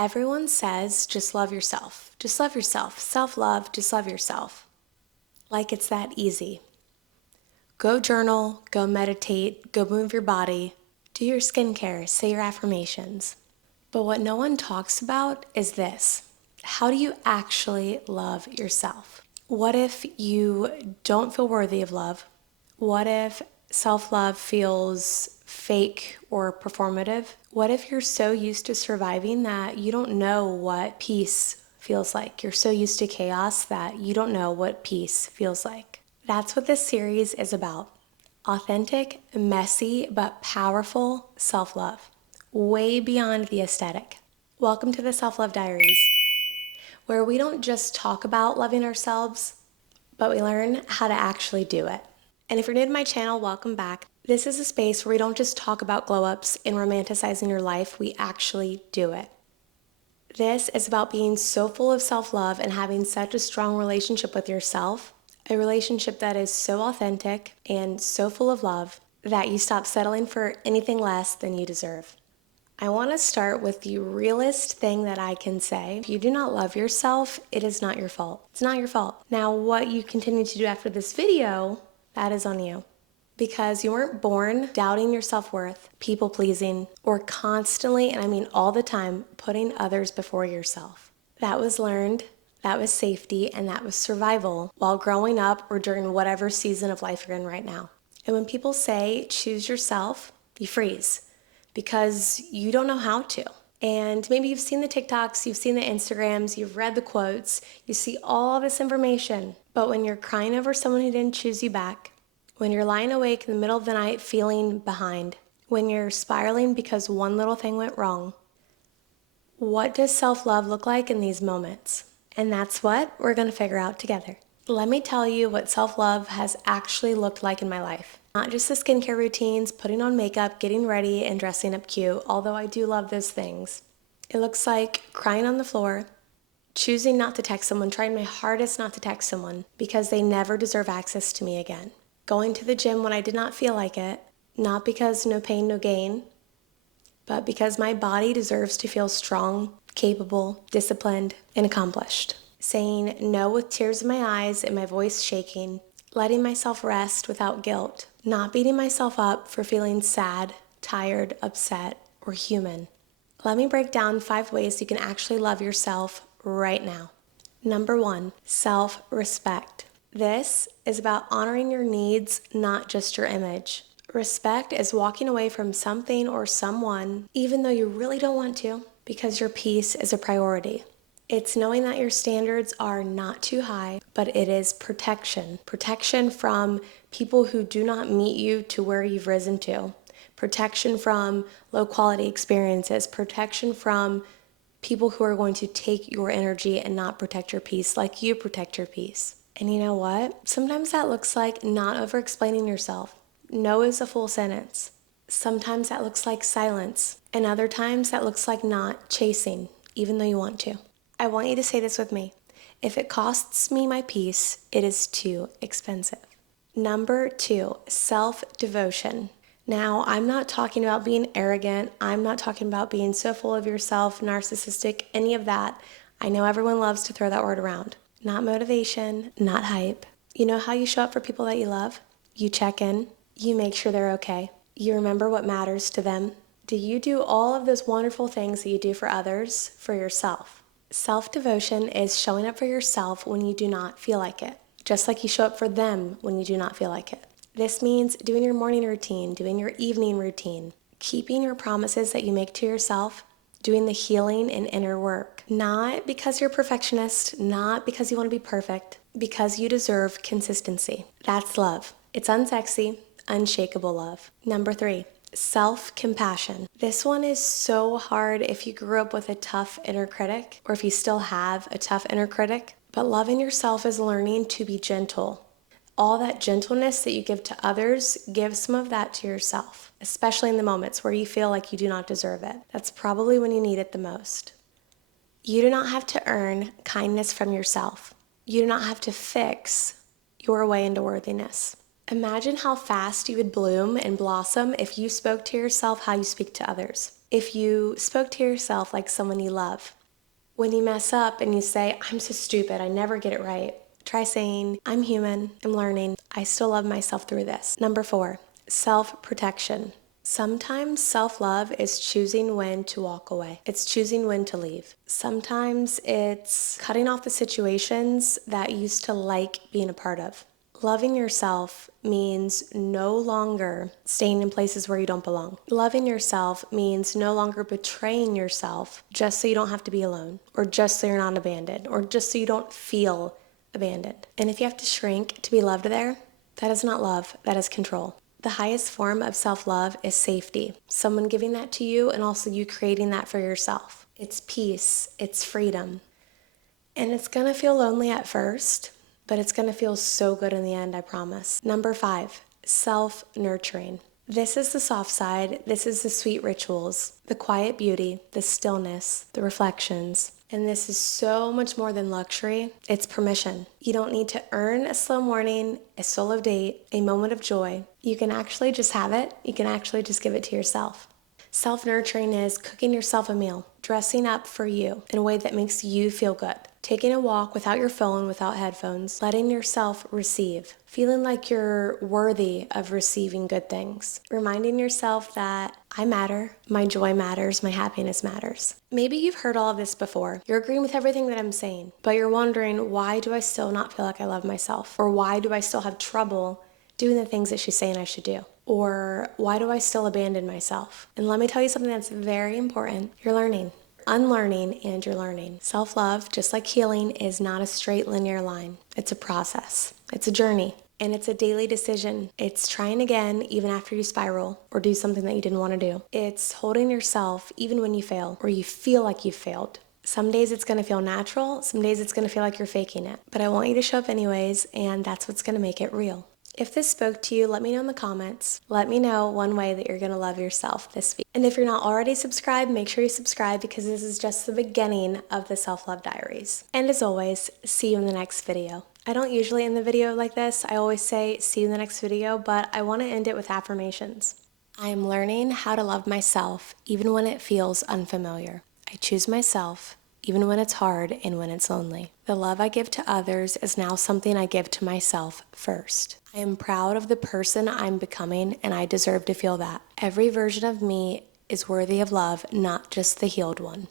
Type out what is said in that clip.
Everyone says just love yourself. Just love yourself. Self-love, just love yourself. Like it's that easy. Go journal, go meditate, go move your body, do your skincare, say your affirmations. But what no one talks about is this. How do you actually love yourself? What if you don't feel worthy of love? What if self-love feels fake or performative? What if you're so used to surviving that you don't know what peace feels like? You're so used to chaos that you don't know what peace feels like. That's what this series is about. Authentic, messy, but powerful self-love. Way beyond the aesthetic. Welcome to the Self-Love Diaries, where we don't just talk about loving ourselves, but we learn how to actually do it. And if you're new to my channel, welcome back. This is a space where we don't just talk about glow-ups and romanticizing your life, we actually do it. This is about being so full of self-love and having such a strong relationship with yourself, a relationship that is so authentic and so full of love that you stop settling for anything less than you deserve. I want to start with the realest thing that I can say. If you do not love yourself, it is not your fault. It's not your fault. Now, what you continue to do after this video, that is on you. Because you weren't born doubting your self-worth, people-pleasing, or constantly, and I mean all the time, putting others before yourself. That was learned, that was safety, and that was survival while growing up or during whatever season of life you're in right now. And when people say, choose yourself, you freeze. Because you don't know how to. And maybe you've seen the TikToks, you've seen the Instagrams, you've read the quotes, you see all this information. But when you're crying over someone who didn't choose you back, when you're lying awake in the middle of the night feeling behind, when you're spiraling because one little thing went wrong, what does self-love look like in these moments? And that's what we're going to figure out together. Let me tell you what self-love has actually looked like in my life. Not just the skincare routines, putting on makeup, getting ready, and dressing up cute, although I do love those things. It looks like crying on the floor, choosing not to text someone, trying my hardest not to text someone because they never deserve access to me again. Going to the gym when I did not feel like it, not because no pain, no gain, but because my body deserves to feel strong, capable, disciplined, and accomplished. Saying no with tears in my eyes and my voice shaking, letting myself rest without guilt, not beating myself up for feeling sad, tired, upset, or human. Let me break down 5 ways you can actually love yourself right now. Number 1, self-respect. This is about honoring your needs, not just your image. Respect is walking away from something or someone, even though you really don't want to, because your peace is a priority. It's knowing that your standards are not too high, but it is protection. Protection from people who do not meet you to where you've risen to. Protection from low quality experiences. Protection from people who are going to take your energy and not protect your peace like you protect your peace. And you know what? Sometimes that looks like not over-explaining yourself. No is a full sentence. Sometimes that looks like silence. And other times that looks like not chasing, even though you want to. I want you to say this with me. If it costs me my peace, it is too expensive. Number 2, self-devotion. Now, I'm not talking about being arrogant. I'm not talking about being so full of yourself, narcissistic, any of that. I know everyone loves to throw that word around. Not motivation, not hype. You know how you show up for people that you love? You check in. You make sure they're okay. You remember what matters to them. Do you do all of those wonderful things that you do for others for yourself? Self-devotion is showing up for yourself when you do not feel like it, just like you show up for them when you do not feel like it. This means doing your morning routine, doing your evening routine, keeping your promises that you make to yourself, doing the healing and inner work. Not because you're a perfectionist, not because you want to be perfect, because you deserve consistency. That's love. It's unsexy, unshakable love. Number 3. Self-compassion. This one is so hard if you grew up with a tough inner critic or if you still have a tough inner critic. But loving yourself is learning to be gentle. All that gentleness that you give to others, give some of that to yourself, especially in the moments where you feel like you do not deserve it. That's probably when you need it the most. You do not have to earn kindness from yourself. You do not have to fix your way into worthiness. Imagine how fast you would bloom and blossom if you spoke to yourself how you speak to others. If you spoke to yourself like someone you love. When you mess up and you say, I'm so stupid, I never get it right, try saying, I'm human, I'm learning, I still love myself through this. Number 4, self-protection. Sometimes self-love is choosing when to walk away. It's choosing when to leave. Sometimes it's cutting off the situations that you used to like being a part of. Loving yourself means no longer staying in places where you don't belong. Loving yourself means no longer betraying yourself just so you don't have to be alone, or just so you're not abandoned, or just so you don't feel abandoned. And if you have to shrink to be loved there, that is not love, that is control. The highest form of self-love is safety. Someone giving that to you and also you creating that for yourself. It's peace, it's freedom. And it's gonna feel lonely at first, but it's gonna feel so good in the end, I promise. Number 5, self-nurturing. This is the soft side, this is the sweet rituals, the quiet beauty, the stillness, the reflections. And this is so much more than luxury, it's permission. You don't need to earn a slow morning, a solo date, a moment of joy. You can actually just have it, you can actually just give it to yourself. Self-nurturing is cooking yourself a meal, dressing up for you in a way that makes you feel good, taking a walk without your phone, without headphones, letting yourself receive, feeling like you're worthy of receiving good things, reminding yourself that I matter, my joy matters, my happiness matters. Maybe you've heard all of this before. You're agreeing with everything that I'm saying, but you're wondering, why do I still not feel like I love myself? Or why do I still have trouble doing the things that she's saying I should do? Or why do I still abandon myself? And let me tell you something that's very important. You're learning. Unlearning and you're learning. Self-love, just like healing, is not a straight linear line. It's a process. It's a journey. And it's a daily decision. It's trying again even after you spiral or do something that you didn't want to do. It's holding yourself even when you fail or you feel like you've failed. Some days it's going to feel natural. Some days it's going to feel like you're faking it. But I want you to show up anyways, and that's what's going to make it real. If this spoke to you, let me know in the comments. Let me know one way that you're going to love yourself this week. And if you're not already subscribed, make sure you subscribe because this is just the beginning of the Self-Love Diaries. And as always, see you in the next video. I don't usually end the video like this. I always say, see you in the next video, but I want to end it with affirmations. I am learning how to love myself even when it feels unfamiliar. I choose myself even when it's hard and when it's lonely. The love I give to others is now something I give to myself first. I am proud of the person I'm becoming, and I deserve to feel that. Every version of me is worthy of love, not just the healed one.